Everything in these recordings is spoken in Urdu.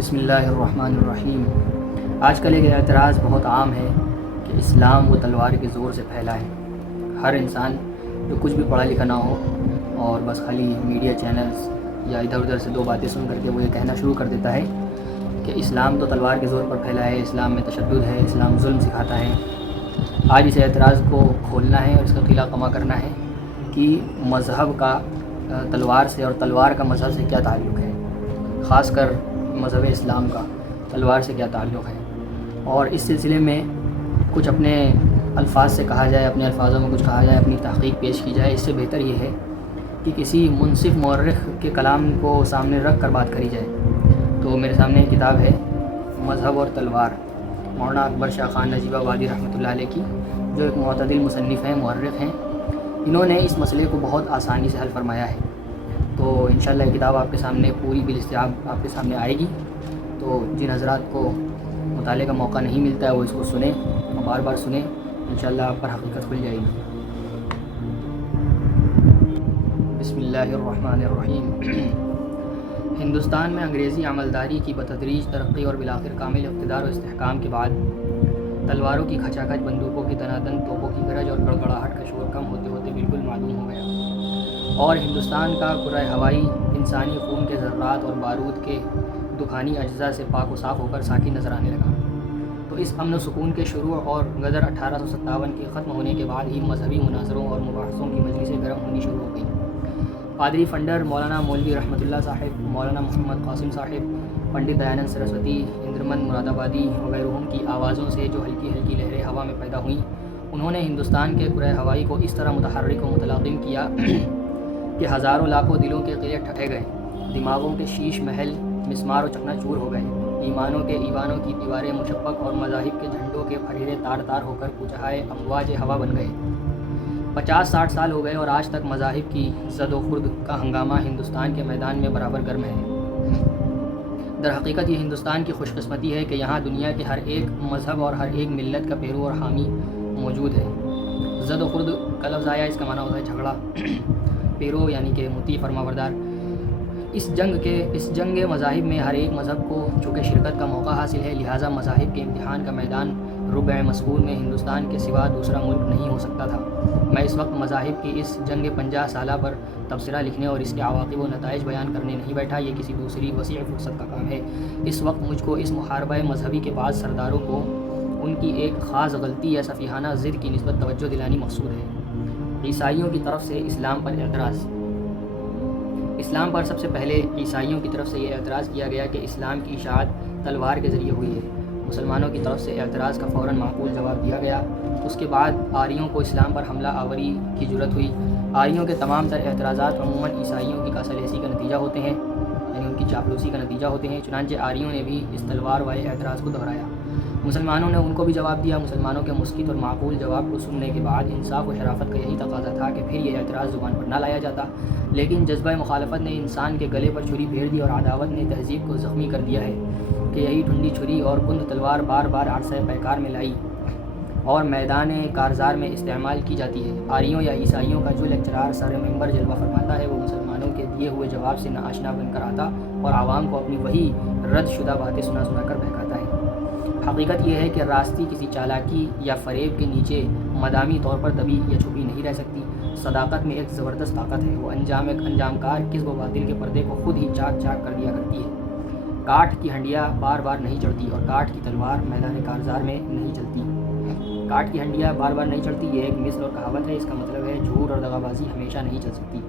بسم اللہ الرحمن الرحیم۔ آج کل ایک اعتراض بہت عام ہے کہ اسلام و تلوار کے زور سے پھیلا ہے۔ ہر انسان جو کچھ بھی پڑھا لکھا نہ ہو اور بس خالی میڈیا چینلز یا ادھر ادھر سے دو باتیں سن کر کے وہ یہ کہنا شروع کر دیتا ہے کہ اسلام تو تلوار کے زور پر پھیلا ہے، اسلام میں تشدد ہے، اسلام ظلم سکھاتا ہے۔ آج اس اعتراض کو کھولنا ہے اور اس کا قلعہ کما کرنا ہے کہ مذہب کا تلوار سے اور تلوار کا مذہب سے کیا تعلق ہے، خاص کر مذہب اسلام کا تلوار سے کیا تعلق ہے، اور اس سلسلے میں کچھ اپنے الفاظ سے کہا جائے، اپنے الفاظوں میں کچھ کہا جائے، اپنی تحقیق پیش کی جائے۔ اس سے بہتر یہ ہے کہ کسی منصف مورخ کے کلام کو سامنے رکھ کر بات کری جائے۔ تو میرے سامنے ایک کتاب ہے مذہب اور تلوار، مولانا اکبر شاہ خان نجیب آبادی رحمۃ اللہ علیہ کی، جو ایک معتدل مصنف ہیں، مورخ ہیں۔ انہوں نے اس مسئلے کو بہت آسانی سے حل فرمایا ہے۔ تو انشاءاللہ یہ کتاب آپ کے سامنے پوری بالاستیعاب آپ کے سامنے آئے گی۔ تو جن حضرات کو مطالعے کا موقع نہیں ملتا ہے وہ اس کو سنیں اور بار بار سنیں، انشاءاللہ آپ پر حقیقت کھل جائے گی۔ بسم اللہ الرحمن الرحیم۔ ہندوستان میں انگریزی عملداری کی بتدریج ترقی اور بالآخر کامل اقتدار و استحکام کے بعد تلواروں کی کھچاکھچ، بندوقوں کی دنادن، توپوں کی گرج اور گڑگڑاہٹ کا شور کم ہوتے ہوتے بالکل معدوم ہو گیا، اور ہندوستان کا کرۂ ہوائی انسانی خون کے ذرات اور بارود کے دخانی اجزاء سے پاک و صاف ہو کر ساکن نظر آنے لگا۔ تو اس امن و سکون کے شروع اور غدر 1857 کے ختم ہونے کے بعد ہی مذہبی مناظروں اور مباحثوں کی مجلسیں گرم ہونی شروع ہو گئیں۔ پادری فنڈر، مولانا مولوی رحمۃ اللہ صاحب، مولانا محمد قاسم صاحب، پنڈت دیانند سرسوتی، اندرمن مراد آبادی وغیرہ کی آوازوں سے جو ہلکی ہلکی لہریں ہوا میں پیدا ہوئیں، انہوں نے ہندوستان کے کرۂ ہوائی کو اس طرح متحرک و متلاطم کیا کہ ہزاروں لاکھوں دلوں کے قلعے ٹھٹھے گئے، دماغوں کے شیش محل مسمار و چکنا چور ہو گئے، ایمانوں کے ایوانوں کی دیواریں مشبک اور مذاہب کے جھنڈوں کے پھریرے تار تار ہو کر کوچہائے امواج ہوا بن گئے۔ 50-60 سال ہو گئے اور آج تک مذاہب کی زد و خرد کا ہنگامہ ہندوستان کے میدان میں برابر گرم ہے۔ در حقیقت یہ ہندوستان کی خوش قسمتی ہے کہ یہاں دنیا کے ہر ایک مذہب اور ہر ایک ملت کا پیرو اور حامی موجود ہے۔ زد و خرد کا لفظ آیا، اس کا معنی ہوتا ہے جھگڑا۔ پیرو یعنی کہ مطیع فرمانبردار۔ اس جنگ مذاہب میں ہر ایک مذہب کو چونکہ شرکت کا موقع حاصل ہے، لہٰذا مذاہب کے امتحان کا میدان ربع مسکون میں ہندوستان کے سوا دوسرا ملک نہیں ہو سکتا تھا۔ میں اس وقت مذاہب کی اس جنگ 50 سالہ پر تبصرہ لکھنے اور اس کے عواقب و نتائج بیان کرنے نہیں بیٹھا، یہ کسی دوسری وسیع فرصت کا کام ہے۔ اس وقت مجھ کو اس محاربہ مذہبی کے بعض سرداروں کو ان کی ایک خاص غلطی یا سفیہانہ ضد کی نسبت توجہ دلانی مقصود ہے۔ عیسائیوں کی طرف سے اسلام پر اعتراض۔ اسلام پر سب سے پہلے عیسائیوں کی طرف سے یہ اعتراض کیا گیا کہ اسلام کی اشاعت تلوار کے ذریعے ہوئی ہے۔ مسلمانوں کی طرف سے اعتراض کا فوراً معقول جواب دیا گیا۔ اس کے بعد آریوں کو اسلام پر حملہ آوری کی جرأت ہوئی۔ آریوں کے تمام تر اعتراضات عموماً عیسائیوں کی کاسلیسی کا نتیجہ ہوتے ہیں، یعنی ان کی چاپلوسی کا نتیجہ ہوتے ہیں۔ چنانچہ آریوں نے بھی اس تلوار والے اعتراض کو دہرایا۔ مسلمانوں نے ان کو بھی جواب دیا۔ مسلمانوں کے مسکت اور معقول جواب کو سننے کے بعد انصاف و شرافت کا یہی تقاضا تھا کہ پھر یہ اعتراض زبان پر نہ لایا جاتا، لیکن جذبہ مخالفت نے انسان کے گلے پر چھری پھیر دی اور عداوت نے تہذیب کو زخمی کر دیا ہے کہ یہی ٹھنڈی چھری اور کند تلوار بار بار عرصہ پیکار میں لائی اور میدان کارزار میں استعمال کی جاتی ہے۔ آریوں یا عیسائیوں کا جو لیکچرار سر منبر جلوہ فرماتا ہے، وہ مسلمانوں کے دیے ہوئے جواب سے ناآشنا بن کر آتا اور عوام کو اپنی وہی رد شدہ باتیں سنا کر بہکاتا ہے۔ حقیقت یہ ہے کہ راستی کسی چالاکی یا فریب کے نیچے مدامی طور پر دبی یا چھپی نہیں رہ سکتی۔ صداقت میں ایک زبردست طاقت ہے، وہ انجام کار کذب و باطل کے پردے کو خود ہی چاک چاک کر دیا کرتی ہے۔ کاٹھ کی ہنڈیا بار بار نہیں چڑھتی اور کاٹھ کی تلوار میدان کارزار میں نہیں چلتی۔ کاٹھ کی ہنڈیا بار بار نہیں چڑھتی، یہ ایک مثل اور کہاوت ہے۔ اس کا مطلب ہے جھوٹ اور دغابازی ہمیشہ نہیں چل سکتی۔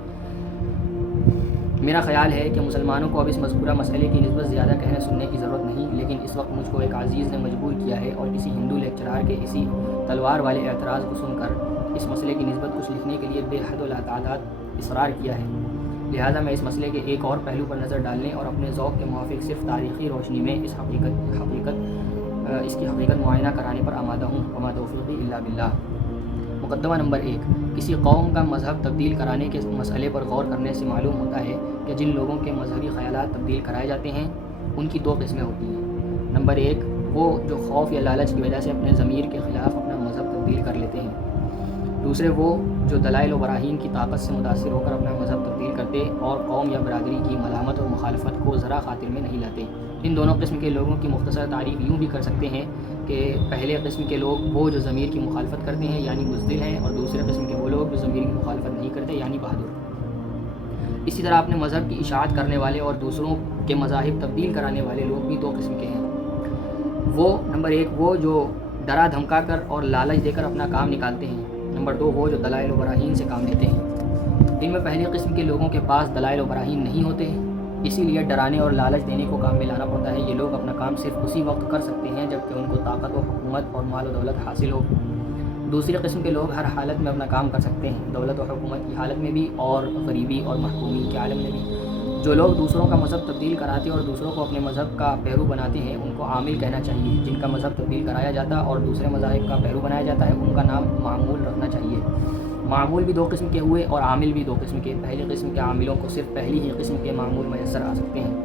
میرا خیال ہے کہ مسلمانوں کو اب اس مذکورہ مسئلے کی نسبت زیادہ کہنے سننے کی ضرورت نہیں، لیکن اس وقت مجھ کو ایک عزیز نے مجبور کیا ہے اور کسی ہندو لیکچرار کے اسی تلوار والے اعتراض کو سن کر اس مسئلے کی نسبت کچھ لکھنے کے لیے بے حد و لاتعداد اصرار کیا ہے۔ لہٰذا میں اس مسئلے کے ایک اور پہلو پر نظر ڈالنے اور اپنے ذوق کے موافق صرف تاریخی روشنی میں اس کی حقیقت معائنہ کرانے پر آمادہ ہوں۔ وما توفیقی الا باللہ۔ مقدمہ نمبر 1۔ کسی قوم کا مذہب تبدیل کرانے کے مسئلے پر غور کرنے سے معلوم ہوتا ہے کہ جن لوگوں کے مذہبی خیالات تبدیل کرائے جاتے ہیں ان کی دو قسمیں ہوتی ہیں۔ نمبر 1، وہ جو خوف یا لالچ کی وجہ سے اپنے ضمیر کے خلاف اپنا مذہب تبدیل کر لیتے ہیں۔ دوسرے وہ جو دلائل و براہین کی طاقت سے متاثر ہو کر اپنا مذہب تبدیل کرتے اور قوم یا برادری کی ملامت اور مخالفت کو ذرا خاطر میں نہیں لاتے۔ ان ان دونوں قسم کے لوگوں کی مختصر تعریف یوں بھی کر سکتے ہیں کہ پہلے قسم کے لوگ وہ جو ضمیر کی مخالفت کرتے ہیں یعنی بزدل ہیں، اور دوسرے قسم کے وہ لوگ جو ضمیر کی مخالفت نہیں کرتے یعنی بہادر۔ اسی طرح اپنے مذہب کی اشاعت کرنے والے اور دوسروں کے مذاہب تبدیل کرانے والے لوگ بھی دو قسم کے ہیں۔ وہ نمبر 1 وہ جو ڈرا دھمکا کر اور لالچ دے کر اپنا کام نکالتے ہیں، نمبر 2 وہ جو دلائل و براہین سے کام لیتے ہیں۔ ان میں پہلی قسم کے لوگوں کے پاس دلائل و براہین نہیں ہوتے ہیں، اسی لیے ڈرانے اور لالچ دینے کو کام میں لانا پڑتا ہے۔ یہ لوگ اپنا کام صرف اسی وقت کر سکتے ہیں جب کہ ان کو طاقت و حکومت اور مال و دولت حاصل ہو۔ دوسری قسم کے لوگ ہر حالت میں اپنا کام کر سکتے ہیں، دولت و حکومت کی حالت میں بھی اور غریبی اور محرومی کے عالم میں بھی۔ جو لوگ دوسروں کا مذہب تبدیل کراتے اور دوسروں کو اپنے مذہب کا پیرو بناتے ہیں ان کو عامل کہنا چاہیے۔ جن کا مذہب تبدیل کرایا جاتا اور دوسرے مذاہب کا پیرو بنایا جاتا ہے ان کا نام معمول رکھنا چاہیے۔ معمول بھی دو قسم کے ہوئے اور عامل بھی دو قسم کے۔ پہلی قسم کے عاملوں کو صرف پہلی ہی قسم کے معمول میسر آ سکتے ہیں،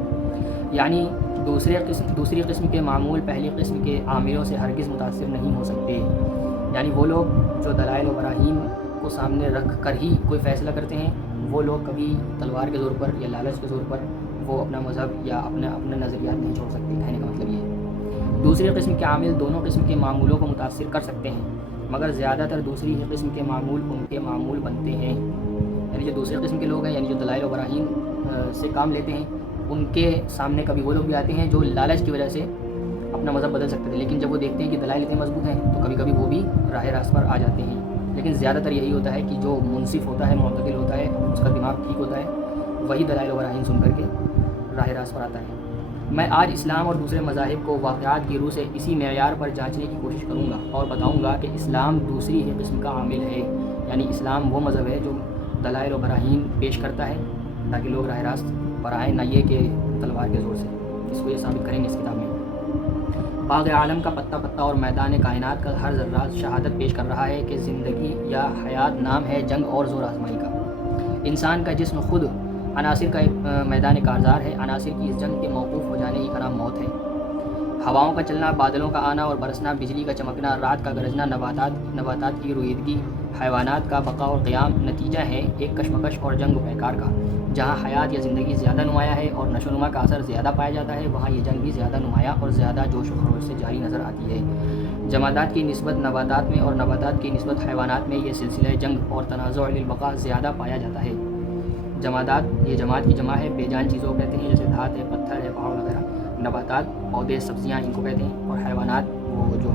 یعنی دوسری قسم کے معمول پہلی قسم کے عاملوں سے ہرگز متاثر نہیں ہو سکتے، یعنی وہ لوگ جو دلائل و براہین کو سامنے رکھ کر ہی کوئی فیصلہ کرتے ہیں وہ لوگ کبھی تلوار کے زور پر یا لالچ کے زور پر وہ اپنا مذہب یا اپنا نظریات نہیں چھوڑ سکتے۔ کہنے کا مطلب یہ ہے دوسری قسم کے عامل دونوں قسم کے معمولوں کو متاثر کر سکتے ہیں، مگر زیادہ تر دوسری ہی قسم کے معمول ان کے معمول بنتے ہیں، یعنی جو دوسرے قسم کے لوگ ہیں یعنی جو دلائل و براہین سے کام لیتے ہیں ان کے سامنے کبھی وہ لوگ بھی آتے ہیں جو لالچ کی وجہ سے اپنا مذہب بدل سکتے تھے، لیکن جب وہ دیکھتے ہیں کہ دلائل اتنے مضبوط ہیں تو کبھی کبھی وہ بھی راہ راست پر آ جاتے ہیں۔ لیکن زیادہ تر یہی ہوتا ہے کہ جو منصف ہوتا ہے، معتدل ہوتا ہے، اس کا دماغ ٹھیک ہوتا ہے، وہی دلائل و براہین سن کر کے راہ راست پر آتا ہے۔ میں آج اسلام اور دوسرے مذاہب کو واقعات کی روح سے اسی معیار پر جانچنے کی کوشش کروں گا اور بتاؤں گا کہ اسلام دوسری ہی قسم کا عامل ہے، یعنی اسلام وہ مذہب ہے جو دلائل و براہین پیش کرتا ہے تاکہ لوگ راہ راست پر آئیں، نہ یہ کہ تلوار کے زور سے۔ اس کو یہ ثابت کریں گے اس کتاب میں۔ باغ عالم کا پتا پتا اور میدان کائنات کا ہر ذرہ شہادت پیش کر رہا ہے کہ زندگی یا حیات نام ہے جنگ اور زور آزمائی کا۔ انسان کا جسم خود عناصر کا ایک میدان کارزار ہے، عناصر کی اس جنگ کے موقوف ہو جانے ہی کا نام موت ہے۔ ہواؤں کا چلنا، بادلوں کا آنا اور برسنا، بجلی کا چمکنا، رات کا گرجنا، نباتات کی رویدگی، حیوانات کا بقا اور قیام نتیجہ ہے ایک کشمکش اور جنگ و پیکار کا۔ جہاں حیات یا زندگی زیادہ نمایاں ہے اور نشو و نما کا اثر زیادہ پایا جاتا ہے وہاں یہ جنگ بھی زیادہ نمایاں اور زیادہ جوش و خروش سے جاری نظر آتی ہے۔ جمادات کی نسبت نباتات میں اور نباتات کی نسبت حیوانات میں یہ سلسلہ جنگ اور تنازع للبقاء زیادہ پایا جاتا ہے۔ جمادات یہ جماعت کی جمع ہے، بے جان چیزوں کو کہتے ہیں جیسے دھات ہے، پتھر ہے، پہاڑ وغیرہ۔ نباتات پودے سبزیاں ان کو کہتے ہیں، اور حیوانات وہ جو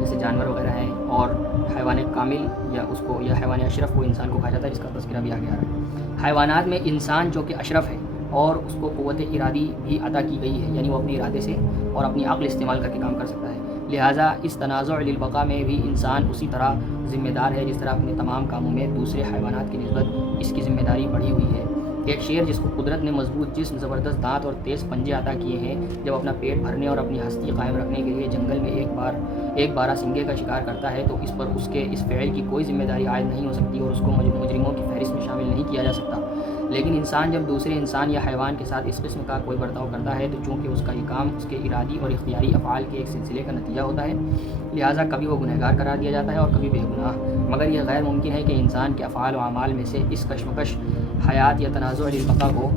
جیسے جانور وغیرہ ہیں، اور حیوان کامل یا حیوان اشرف وہ انسان کو کہا جاتا ہے جس کا تذکرہ بھی آگے آ رہا ہے۔ حیوانات میں انسان جو کہ اشرف ہے اور اس کو قوت ارادی بھی عطا کی گئی ہے، یعنی وہ اپنے ارادے سے اور اپنی عقل استعمال کر کے کام کر سکتا ہے، لہٰذا اس تنازع للبقاء میں بھی انسان اسی طرح ذمہ دار ہے جس طرح اپنے تمام کاموں میں دوسرے حیوانات کی نسبت اس کی ذمہ داری بڑھی ہوئی ہے۔ ایک شیر جس کو قدرت نے مضبوط جسم، زبردست دانت اور تیز پنجے عطا کیے ہیں، جب اپنا پیٹ بھرنے اور اپنی ہستی قائم رکھنے کے لیے جنگل میں ایک بارہ سنگے کا شکار کرتا ہے تو اس پر اس کے اس فعل کی کوئی ذمہ داری عائد نہیں ہو سکتی اور اس کو مجرموں کی فہرست میں شامل نہیں کیا جا سکتا۔ لیکن انسان جب دوسرے انسان یا حیوان کے ساتھ اس قسم کا کوئی برتاؤ کرتا ہے تو چونکہ اس کا یہ کام اس کے ارادی اور اختیاری افعال کے ایک سلسلے کا نتیجہ ہوتا ہے، لہٰذا کبھی وہ گنہگار قرار دیا جاتا ہے اور کبھی بے گناہ، مگر یہ غیر ممکن ہے کہ انسان کے افعال و اعمال میں سے اس کشمکش حیات یا تنازع للبقاء کو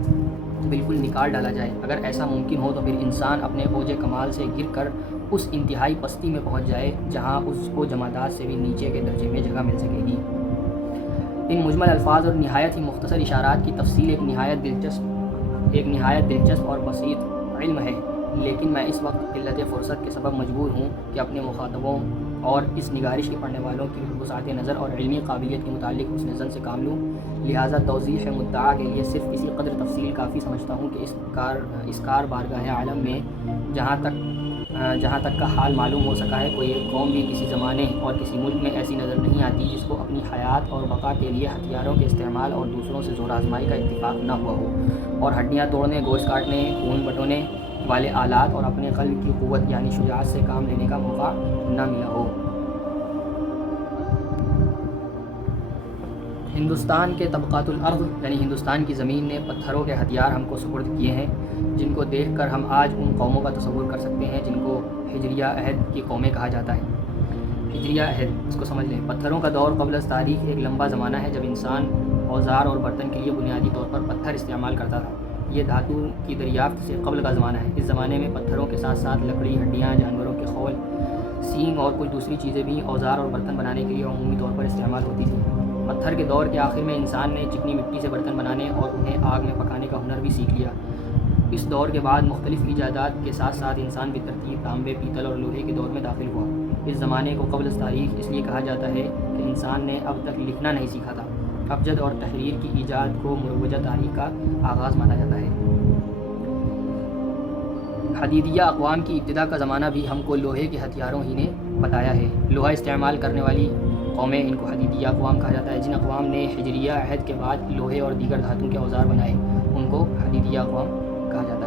بالکل نکال ڈالا جائے۔ اگر ایسا ممکن ہو تو پھر انسان اپنے اوج کمال سے گر کر اس انتہائی پستی میں پہنچ جائے جہاں اس کو جمادات سے بھی نیچے کے درجے میں جگہ مل سکے گی۔ ان مجمل الفاظ اور نہایت ہی مختصر اشارات کی تفصیل ایک نہایت دلچسپ اور بسیط علم ہے، لیکن میں اس وقت قلت فرصت کے سبب مجبور ہوں کہ اپنے مخاطبوں اور اس نگارش کے پڑھنے والوں کی وسعت نظر اور علمی قابلیت کے متعلق حسن ظن سے کام لوں، لہٰذا توضیح مدعا کے لیے صرف کسی قدر تفصیل کافی سمجھتا ہوں کہ اس کار بارگاہ عالم میں جہاں تک کا حال معلوم ہو سکا ہے کوئی ایک قوم بھی کسی زمانے اور کسی ملک میں ایسی نظر نہیں آتی جس کو اپنی حیات اور بقا کے لیے ہتھیاروں کے استعمال اور دوسروں سے زور آزمائی کا اتفاق نہ ہوا ہو، اور ہڈیاں توڑنے، گوشت کاٹنے، خون بٹونے والے آلات اور اپنے قلب کی قوت یعنی شجاعت سے کام لینے کا موقع نہ ملا ہو۔ ہندوستان کے طبقات الارض یعنی ہندوستان کی زمین نے پتھروں کے ہتھیار ہم کو سپرد کیے ہیں جن کو دیکھ کر ہم آج ان قوموں کا تصور کر سکتے ہیں جن کو ہجریہ عہد کی قومیں کہا جاتا ہے۔ ہجریہ عہد اس کو سمجھ لیں، پتھروں کا دور قبل از تاریخ ایک لمبا زمانہ ہے جب انسان اوزار اور برتن کے لیے بنیادی طور پر پتھر استعمال کرتا تھا۔ یہ دھاتو کی دریافت سے قبل کا زمانہ ہے۔ اس زمانے میں پتھروں کے ساتھ ساتھ لکڑی، ہڈیاں، جانوروں کے خول، سینگ اور کچھ دوسری چیزیں بھی اوزار اور برتن بنانے کے لیے عمومی طور پر استعمال ہوتی تھیں۔ پتھر کے دور کے آخر میں انسان نے چکنی مٹی سے برتن بنانے اور انہیں آگ میں پکانے کا ہنر بھی سیکھ لیا۔ اس دور کے بعد مختلف ایجادات کے ساتھ ساتھ انسان بھی ترتیب تانبے، پیتل اور لوہے کے دور میں داخل ہوا۔ اس زمانے کو قبل تاریخ اس لیے کہا جاتا ہے کہ انسان نے اب تک لکھنا نہیں سیکھا تھا۔ ابجد اور تحریر کی ایجاد کو مروجہ تاریخ کا آغاز مانا جاتا ہے۔ حدیدیہ اقوام کی ابتدا کا زمانہ بھی ہم کو لوہے کے ہتھیاروں ہی نے بتایا ہے۔ لوہا استعمال کرنے والی قومیں، ان کو حدیدیہ اقوام کہا جاتا ہے۔ جن اقوام نے ہجریہ عہد کے بعد لوہے اور دیگر دھاتوں کے اوزار بنائے ان کو حدیدیہ اقوام کہا جاتا ہے۔